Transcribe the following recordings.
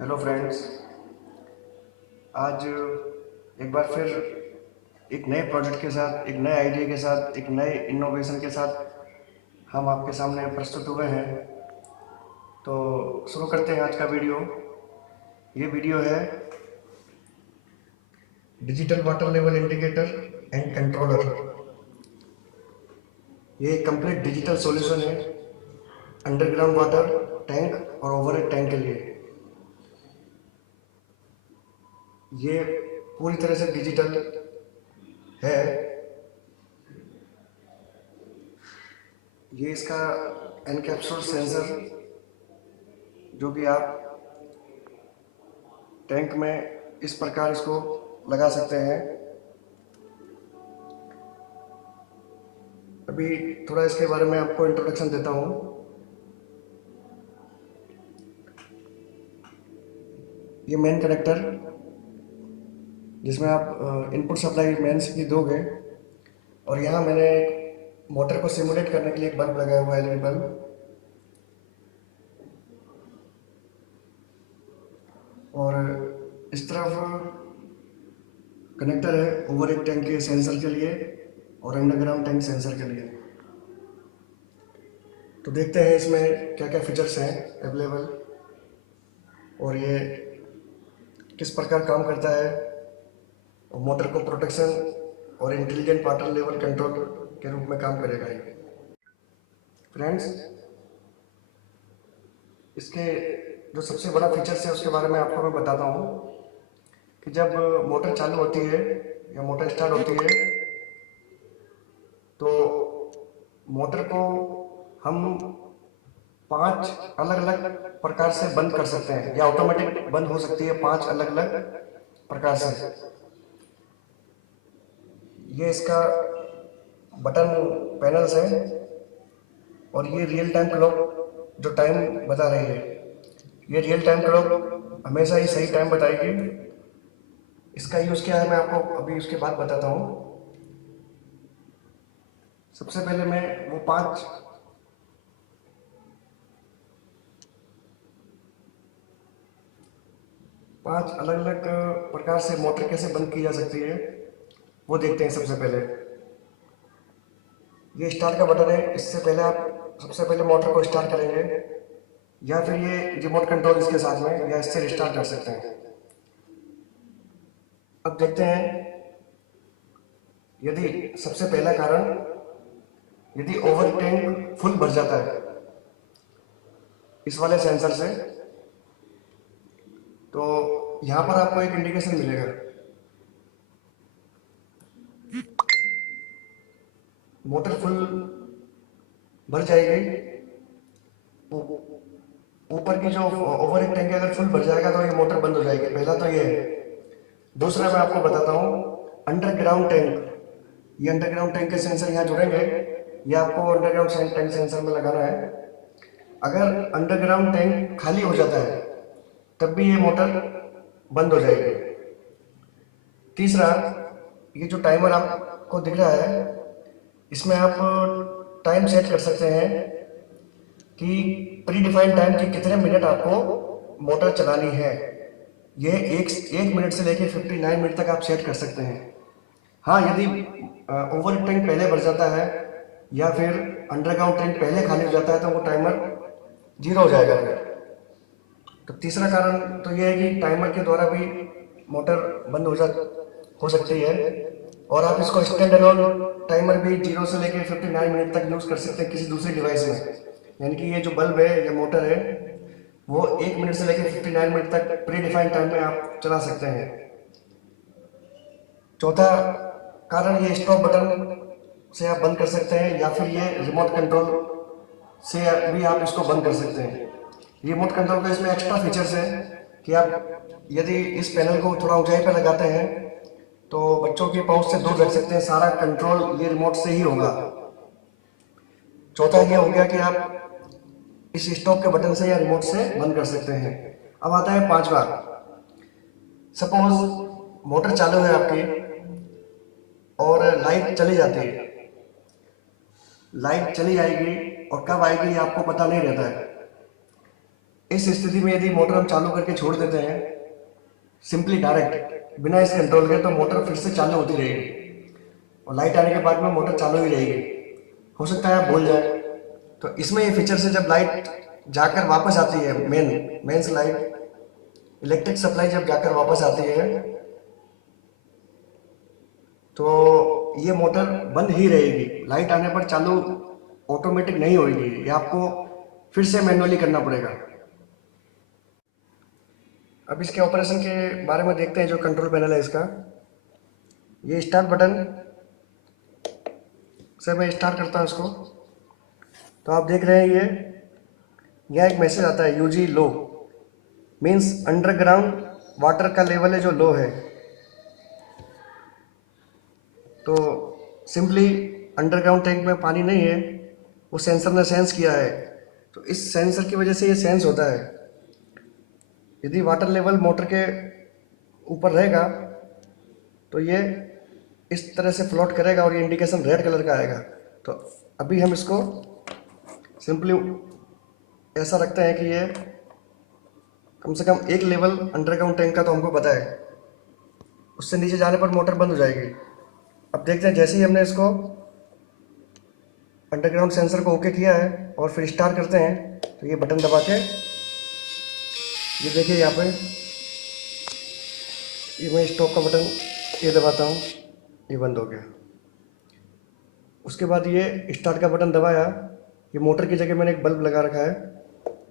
Hello friends. आज एक बार फिर एक नए प्रोजेक्ट के साथ, एक नए आइडिया के साथ, एक नए इनोवेशन के साथ हम आपके सामने प्रस्तुत हुए हैं। तो शुरू करते हैं आज का वीडियो। ये वीडियो है digital water level indicator and controller. ये एक कंप्लीट डिजिटल सॉल्यूशन है अंडरग्राउंड वाटर टैंक और ओवरहेड टैंक के लिए। ये पूरी तरह से डिजिटल है। ये इसका एनकैप्सूल सेंसर जो कि आप टैंक में इस प्रकार इसको लगा सकते हैं। अभी थोड़ा इसके बारे में आपको इंट्रोडक्शन देता हूँ। ये मेन कनेक्टर जिसमें आप इनपुट सप्लाई मेंस की दोगे, और यहाँ मैंने मोटर को सिमुलेट करने के लिए एक बल्ब लगाया हुआ है, एलईडी बल्ब। और इस तरफ कनेक्टर है ओवरहेड टैंक के सेंसर के लिए और अंडरग्राउंड टैंक सेंसर के लिए। तो देखते हैं इसमें क्या क्या फीचर्स हैं अवेलेबल और ये किस प्रकार काम करता है, और मोटर को प्रोटेक्शन और इंटेलिजेंट वाटर लेवल कंट्रोल के रूप में काम करेगा ये। फ्रेंड्स, इसके जो सबसे बड़ा फीचर्स है उसके बारे में आपको मैं बताता हूँ कि जब मोटर चालू होती है या मोटर स्टार्ट होती है तो मोटर को हम 5 अलग अलग प्रकार से बंद कर सकते हैं, या ऑटोमेटिक बंद हो सकती है 5 अलग अलग प्रकार से। ये इसका बटन पैनल्स है और ये रियल टाइम क्लॉक जो टाइम बता रही है, ये रियल टाइम क्लॉक हमेशा ही सही टाइम बताएगी। इसका यूज़ क्या है मैं आपको अभी उसके बाद बताता हूँ। सबसे पहले मैं वो 5 अलग अलग प्रकार से मोटर कैसे बंद की जा सकती है वो देखते हैं। सबसे पहले ये स्टार्ट का बटन है। इससे पहले आप सबसे पहले मोटर को स्टार्ट करेंगे, या फिर ये रिमोट कंट्रोल इसके साथ में, या इससे रिस्टार्ट कर सकते हैं। अब देखते हैं, यदि सबसे पहला कारण, यदि ओवर टैंक फुल भर जाता है इस वाले सेंसर से, तो यहाँ पर आपको एक इंडिकेशन मिलेगा। मोटर फुल भर जाएगी, ऊपर की जो ओवर एक टैंक अगर फुल भर जाएगा तो ये मोटर बंद हो जाएगी। पहला तो ये है। दूसरा मैं आपको बताता हूँ अंडरग्राउंड टैंक। ये अंडरग्राउंड टैंक के सेंसर यहाँ जुड़ेंगे, ये आपको अंडरग्राउंड टैंक सेंसर में लगाना है। अगर अंडरग्राउंड टैंक खाली हो जाता है तब भी ये मोटर बंद हो जाएगी। तीसरा, ये जो टाइमर आपको दिख रहा है इसमें आप टाइम सेट कर सकते हैं कि प्री डिफाइंड टाइम की कितने मिनट आपको मोटर चलानी है। ये एक मिनट से लेकर 59 मिनट तक आप सेट कर सकते हैं। हाँ, यदि ओवर टैंक पहले भर जाता है या फिर अंडरग्राउंड टैंक पहले खाली हो जाता है तो वो टाइमर 0 हो जाएगा फिर। तो तीसरा कारण तो ये है कि टाइमर के द्वारा भी मोटर बंद हो सकती है, और आप इसको स्टैंड अलोन टाइमर भी 0 से लेकर 59 मिनट तक यूज़ कर सकते हैं किसी दूसरे डिवाइस में। यानी कि ये जो बल्ब है या मोटर है वो 1 मिनट से लेकर 59 मिनट तक प्री डिफाइंड टाइम में आप चला सकते हैं। चौथा कारण, ये स्टॉप बटन से आप बंद कर सकते हैं, या फिर ये रिमोट कंट्रोल से भी आप इसको बंद कर सकते हैं। रिमोट कंट्रोल का इसमें एक्स्ट्रा फीचर्स है कि आप यदि इस पैनल को थोड़ा ऊंचाई पर लगाते हैं तो बच्चों की पहुंच से दूर रख सकते हैं। सारा कंट्रोल ये रिमोट से ही होगा। चौथा ये हो गया कि आप इस स्टॉप के बटन से या रिमोट से बंद कर सकते हैं। अब आता है पांचवा। सपोज मोटर चालू है आपकी और लाइट चली जाती है। लाइट चली जाएगी और कब आएगी ये आपको पता नहीं रहता है। इस स्थिति में यदि मोटर हम चालू करके छोड़ देते हैं सिंपली डायरेक्ट बिना इस कंट्रोल के, तो मोटर फिर से चालू होती रहेगी और लाइट आने के बाद में मोटर चालू ही रहेगी। हो सकता है आप भूल जाए। तो इसमें ये फीचर से जब लाइट जाकर वापस आती है, मेन लाइट इलेक्ट्रिक सप्लाई जब जाकर वापस आती है, तो ये मोटर बंद ही रहेगी। लाइट आने पर चालू ऑटोमेटिक नहीं होगी, ये आपको फिर से मैन्युअली करना पड़ेगा। अब इसके ऑपरेशन के बारे में देखते हैं। जो कंट्रोल पैनल है इसका, ये स्टार्ट बटन से मैं स्टार्ट करता हूँ इसको, तो आप देख रहे हैं यहाँ एक मैसेज आता है यूजी लो, मीन्स अंडरग्राउंड वाटर का लेवल है जो लो है। तो सिंपली अंडरग्राउंड टैंक में पानी नहीं है, वो सेंसर ने सेंस किया है। तो इस सेंसर की वजह से ये सेंस होता है। यदि वाटर लेवल मोटर के ऊपर रहेगा तो ये इस तरह से फ्लोट करेगा और ये इंडिकेशन रेड कलर का आएगा। तो अभी हम इसको सिंपली ऐसा रखते हैं कि ये कम से कम एक लेवल अंडरग्राउंड टैंक का तो हमको पता है, उससे नीचे जाने पर मोटर बंद हो जाएगी। अब देखते हैं, जैसे ही हमने इसको अंडरग्राउंड सेंसर को ओके किया है और फिर स्टार्ट करते हैं, तो ये बटन दबा के, ये देखिए यहाँ पे, ये मैं स्टॉप का बटन ये दबाता हूँ, ये बंद हो गया। उसके बाद ये स्टार्ट का बटन दबाया, ये मोटर की जगह मैंने एक बल्ब लगा रखा है,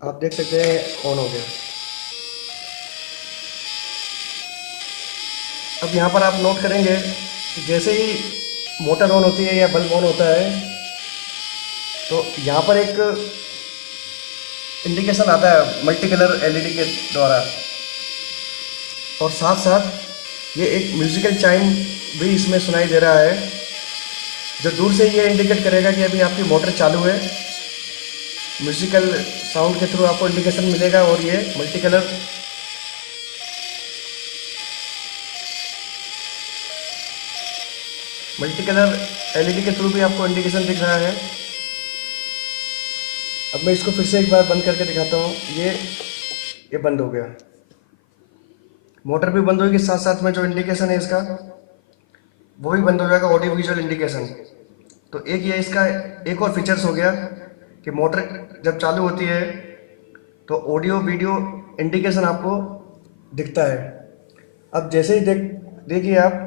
आप देख सकते हैं ऑन हो गया। अब यहाँ पर आप नोट करेंगे कि जैसे ही मोटर ऑन होती है या बल्ब ऑन होता है, तो यहाँ पर एक इंडिकेशन आता है मल्टी कलर एलईडी के द्वारा, और साथ साथ ये एक म्यूजिकल चाइम भी इसमें सुनाई दे रहा है, जो दूर से ये इंडिकेट करेगा कि अभी आपकी मोटर चालू है। म्यूजिकल साउंड के थ्रू आपको इंडिकेशन मिलेगा, और ये मल्टी कलर एलईडी के थ्रू भी आपको इंडिकेशन दिख रहा है। अब मैं इसको फिर से एक बार बंद करके दिखाता हूँ। ये बंद हो गया, मोटर भी बंद होगी, साथ साथ में जो इंडिकेशन है इसका वो भी बंद हो जाएगा, ऑडियो विजुअल इंडिकेशन। तो एक ये इसका एक और फीचर्स हो गया कि मोटर जब चालू होती है तो ऑडियो वीडियो इंडिकेशन आपको दिखता है। अब जैसे ही देखिए आप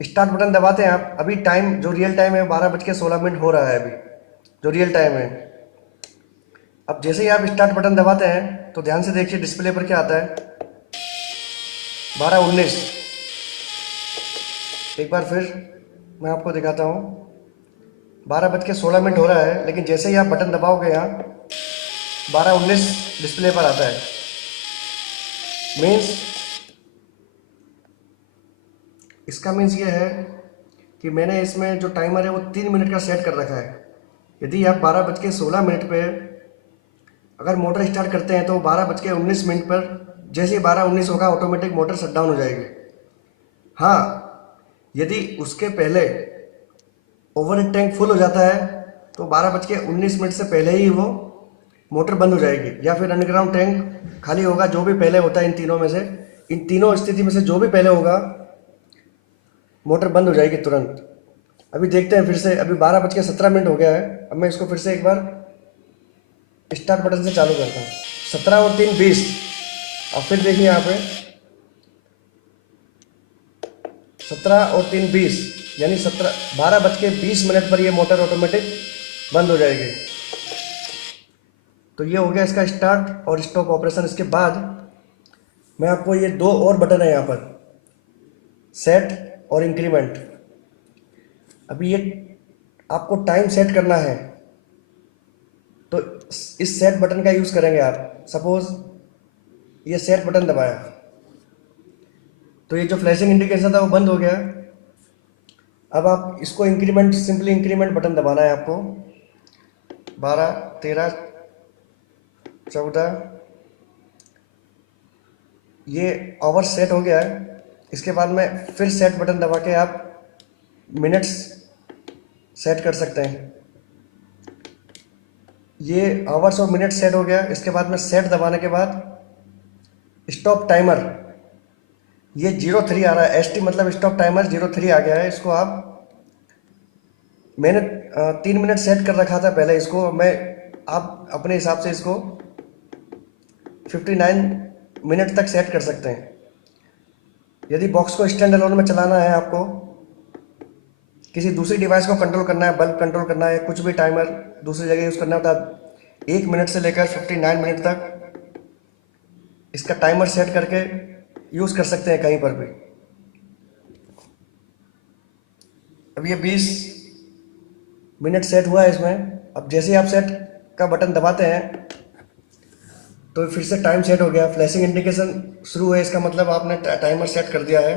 स्टार्ट बटन दबाते हैं, आप अभी टाइम जो रियल टाइम है 12:16 हो रहा है अभी जो रियल टाइम है। अब जैसे ही आप स्टार्ट बटन दबाते हैं तो ध्यान से देखिए डिस्प्ले पर क्या आता है, 12:19। एक बार फिर मैं आपको दिखाता हूँ, 12:16 हो रहा है, लेकिन जैसे ही आप बटन दबाओगे यहाँ 12:19 डिस्प्ले पर आता है। मीन्स इसका मीन्स ये है कि मैंने इसमें जो टाइमर है वो 3 मिनट का सेट कर रखा है। यदि आप 12:16 पे अगर मोटर स्टार्ट करते हैं तो 12:19 पर जैसे ही 12:19 होगा ऑटोमेटिक मोटर शट डाउन हो जाएगी। हाँ, यदि उसके पहले ओवरहेड टैंक फुल हो जाता है तो 12:19 से पहले ही वो मोटर बंद हो जाएगी, या फिर अंडरग्राउंड टैंक खाली होगा, जो भी पहले होता है इन तीनों में से, इन तीनों स्थिति में से जो भी पहले होगा मोटर बंद हो जाएगी तुरंत। अभी देखते हैं फिर से, अभी 12:17 हो गया है। अब मैं इसको फिर से एक बार स्टार्ट बटन से चालू करता हूँ, 17 और 3 20। अब फिर देखिए यहाँ पे 17 और 3 20, यानी 12:20 पर ये मोटर ऑटोमेटिक बंद हो जाएगी। तो ये हो गया इसका स्टार्ट और स्टॉप ऑपरेशन। इसके बाद मैं आपको ये दो और बटन है यहाँ पर, सेट और इंक्रीमेंट। अभी ये आपको टाइम सेट करना है, तो इस सेट बटन का यूज़ करेंगे आप। सपोज ये सेट बटन दबाया तो ये जो फ्लैशिंग इंडिकेशन था वो बंद हो गया। अब आप इसको इंक्रीमेंट, सिंपली इंक्रीमेंट बटन दबाना है आपको। 12 13 14, ये आवर सेट हो गया है। इसके बाद में फिर सेट बटन दबा के आप मिनट्स सेट कर सकते हैं। ये आवर्स और मिनट सेट हो गया। इसके बाद में सेट दबाने के बाद स्टॉप टाइमर, ये 03 आ रहा है, एस टी मतलब स्टॉप टाइमर 03 आ गया है। इसको मैंने 3 मिनट सेट कर रखा था पहले इसको। आप अपने हिसाब से इसको 59 मिनट तक सेट कर सकते हैं। यदि बॉक्स को स्टैंड अलोन में चलाना है, आपको किसी दूसरी डिवाइस को कंट्रोल करना है, बल्ब कंट्रोल करना है, कुछ भी टाइमर दूसरी जगह यूज़ करना होता है, 1 मिनट से लेकर 59 मिनट तक इसका टाइमर सेट करके यूज़ कर सकते हैं कहीं पर भी। अब ये 20 मिनट सेट हुआ है इसमें। अब जैसे ही आप सेट का बटन दबाते हैं तो फिर से टाइम सेट हो गया, फ्लैशिंग इंडिकेशन शुरू है, इसका मतलब आपने टाइमर सेट कर दिया है।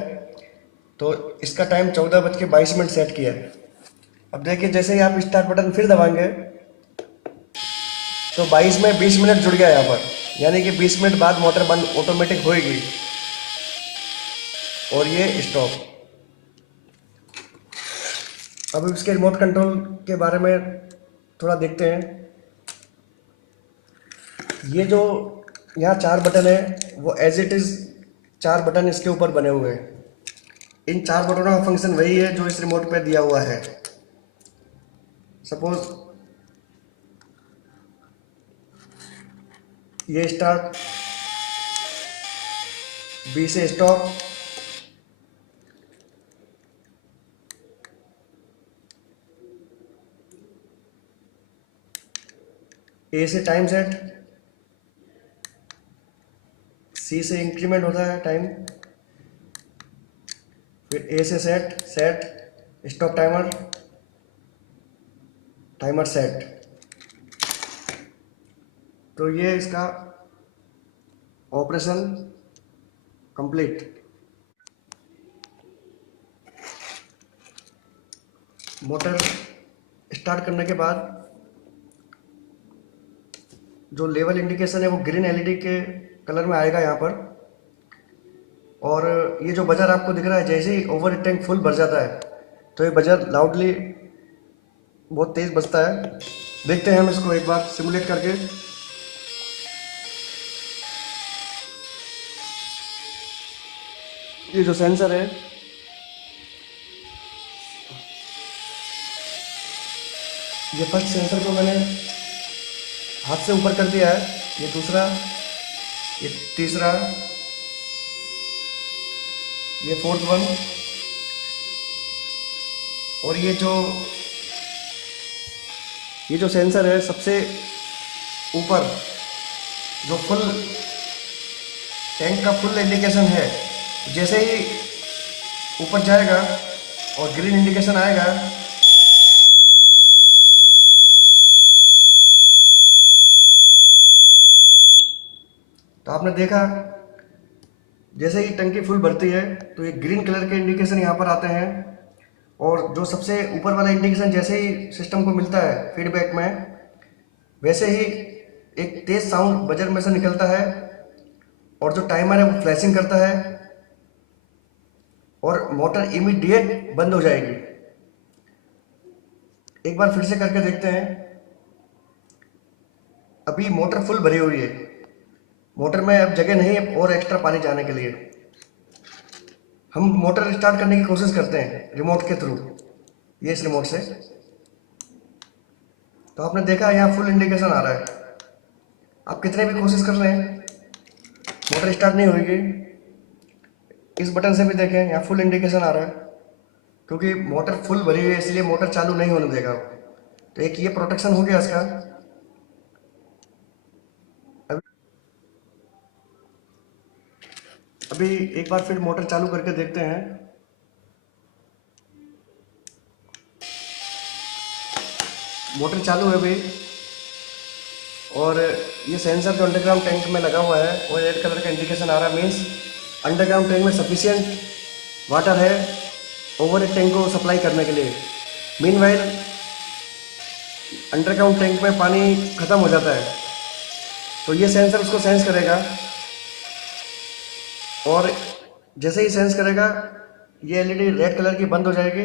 तो इसका टाइम 14:22 सेट किया है। अब देखिए, जैसे ही आप स्टार्ट बटन फिर दबाएंगे तो 22 में 20 मिनट जुड़ गया यहाँ पर, यानी कि 20 मिनट बाद मोटर बंद ऑटोमेटिक होएगी। और ये स्टॉप। अब इसके रिमोट कंट्रोल के बारे में थोड़ा देखते हैं। ये जो यहाँ 4 बटन है, वो एज इट इज़ 4 बटन इसके ऊपर बने हुए हैं। इन 4 बटनों का फंक्शन वही है जो इस रिमोट पे दिया हुआ है। सपोज ये स्टार्ट, बी से स्टॉप, ए से टाइम सेट, सी से इंक्रीमेंट होता है टाइम, फिर ए से set, stop timer, timer set. तो ये इसका ऑपरेशन कंप्लीट। मोटर स्टार्ट करने के बाद जो लेवल इंडिकेशन है वो ग्रीन एलईडी के कलर में आएगा यहाँ पर। और ये जो बजर आपको दिख रहा है, जैसे ही ओवर टैंक फुल भर जाता है तो ये बजर लाउडली बहुत तेज़ बजता है। देखते हैं हम इसको एक बार सिमुलेट करके। ये जो सेंसर है, ये फर्स्ट सेंसर को मैंने हाथ से ऊपर कर दिया है, ये दूसरा, ये तीसरा, ये फोर्थ वन। और ये जो सेंसर है सबसे ऊपर, जो फुल टैंक का फुल इंडिकेशन है, जैसे ही ऊपर जाएगा और ग्रीन इंडिकेशन आएगा तो आपने देखा, जैसे ही टंकी फुल भरती है तो ये ग्रीन कलर के इंडिकेशन यहाँ पर आते हैं। और जो सबसे ऊपर वाला इंडिकेशन जैसे ही सिस्टम को मिलता है फीडबैक में, वैसे ही एक तेज साउंड बजर में से निकलता है और जो टाइमर है वो फ्लैशिंग करता है और मोटर इमीडिएट बंद हो जाएगी। एक बार फिर से करके देखते हैं। अभी मोटर फुल भरी हुई है, मोटर में अब जगह नहीं है और एक्स्ट्रा पानी जाने के लिए। हम मोटर स्टार्ट करने की कोशिश करते हैं रिमोट के थ्रू, ये इस रिमोट से। तो आपने देखा यहाँ फुल इंडिकेशन आ रहा है। आप कितने भी कोशिश कर लें मोटर स्टार्ट नहीं होगी। इस बटन से भी देखें, यहाँ फुल इंडिकेशन आ रहा है, क्योंकि मोटर फुल भरी हुई है इसलिए मोटर चालू नहीं होने देगा। तो एक ये प्रोटेक्शन हो गया इसका। अभी एक बार फिर मोटर चालू करके देखते हैं। मोटर चालू है अभी। और ये सेंसर जो अंडरग्राउंड टैंक में लगा हुआ है वो रेड कलर का इंडिकेशन आ रहा है, मीन्स अंडरग्राउंड टैंक में सफिशिएंट वाटर है ओवर टैंक को सप्लाई करने के लिए। मीनवाइल अंडरग्राउंड टैंक में पानी ख़त्म हो जाता है, तो ये सेंसर उसको सेंस करेगा और जैसे ही सेंस करेगा ये एलईडी रेड कलर की बंद हो जाएगी।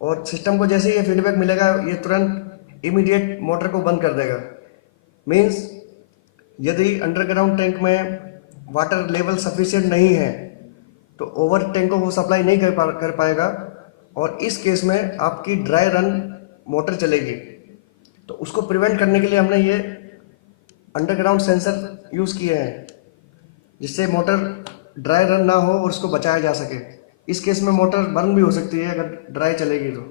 और सिस्टम को जैसे ही ये फीडबैक मिलेगा ये तुरंत इमीडिएट मोटर को बंद कर देगा। मीन्स यदि अंडरग्राउंड टैंक में वाटर लेवल सफिशिएंट नहीं है तो ओवर टैंक को वो सप्लाई नहीं कर पाएगा, और इस केस में आपकी ड्राई रन मोटर चलेगी। तो उसको प्रिवेंट करने के लिए हमने ये अंडरग्राउंड सेंसर यूज़ किए हैं, जिससे मोटर ड्राई रन ना हो और उसको बचाया जा सके। इस केस में मोटर बंद भी हो सकती है अगर ड्राई चलेगी तो।